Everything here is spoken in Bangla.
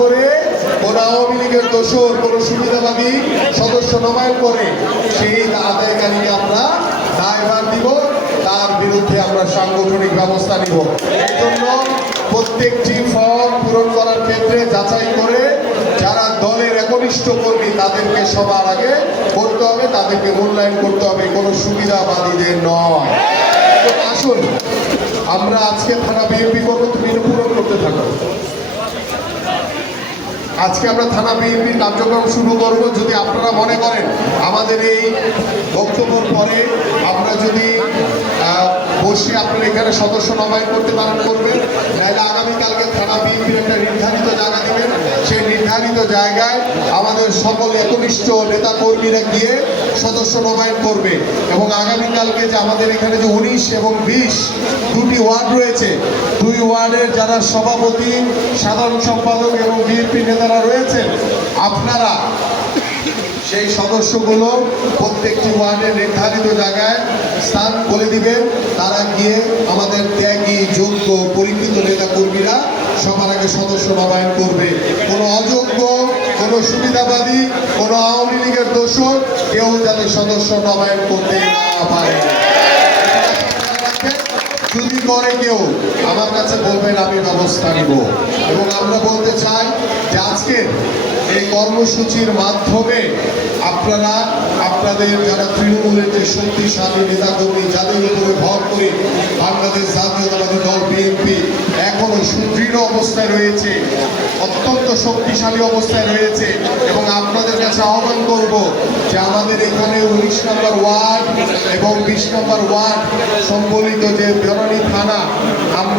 করে কোন আওয়ামী লীগের দোষর কোন সুবিধাবাদী সদস্য নবায়ন করে সেই আদায়কারীকে আমরা দায়ভার দিব, তার বিরুদ্ধে আমরা সাংগঠনিক ব্যবস্থা নিব। এই জন্য প্রত্যেকটি ফর্ম পূরণ করার ক্ষেত্রে যাচাই করে যারা দলের একনিষ্ঠ কর্মী তাদেরকে সবার আগে করতে হবে, তাদেরকে মূল্যায়ন করতে হবে, কোনো সুবিধাবাদীদের নয়। তো আসুন আমরা আজকে থানা বিএনপি করবো, তুমি পূরণ করতে থাকো। আজকে আমরা থানা বিএনপির কার্যক্রম শুরু করব। যদি আপনারা মনে করেন আমাদের এই বক্তব্যের পরে আমরা যদি বসে আপনারা এখানে সদস্য নবায়ন করতে পারেন করবেন, নাহলে আগামীকালকে থানা বিএনপির একটা নির্ধারিত জায়গা দেবেন, সেই নির্ধারিত জায়গায় আমাদের সকল একনিষ্ঠ নেতা কর্মীরা গিয়ে সদস্য নবায়ন করবে। এবং আগামীকালকে যে আমাদের এখানে যে 19 এবং 20 দুটি ওয়ার্ড রয়েছে, দুই ওয়ার্ডের যারা সভাপতি, সাধারণ সম্পাদক এবং বিএনপি নেতারা রয়েছেন, আপনারা সেই সদস্যগুলো প্রত্যেকটি ওয়ার্ডের নির্ধারিত জায়গায় স্থান বলে দিবেন। তারা গিয়ে আমাদের ত্যাগী যোগ্য পরিচিত নেতা কর্মীরা সবার আগে সদস্য নবায়ন করবে। কোনো অযোগ্য, কোনো সুবিধাবাদী, কোনো আওয়ামী লীগের দোষর কেউ যাতে সদস্য নবায়ন করতে না পারে। যদি করে কেউ আমার কাছে বলবেন, আমি ব্যবস্থা নিব। এবং আমরা বলতে চাই যে আজকের এই কর্মসূচির মাধ্যমে আপনারা আপনাদের যারা তৃণমূলের যে শক্তিশালী নেতাকর্মী যাদের উপরে ভর করে বাংলাদেশ জাতীয়তাবাদী দল বিএনপি এখনো সুদৃঢ় অবস্থায় রয়েছে, অত্যন্ত শক্তিশালী অবস্থায় রয়েছে। এবং আপনাদের কাছে আহ্বান করব যে আমাদের এখানে 19 নম্বর ওয়ার্ড এবং 20 নম্বর ওয়ার্ড সম্বলিত যে বেরোনি থানা, আমরা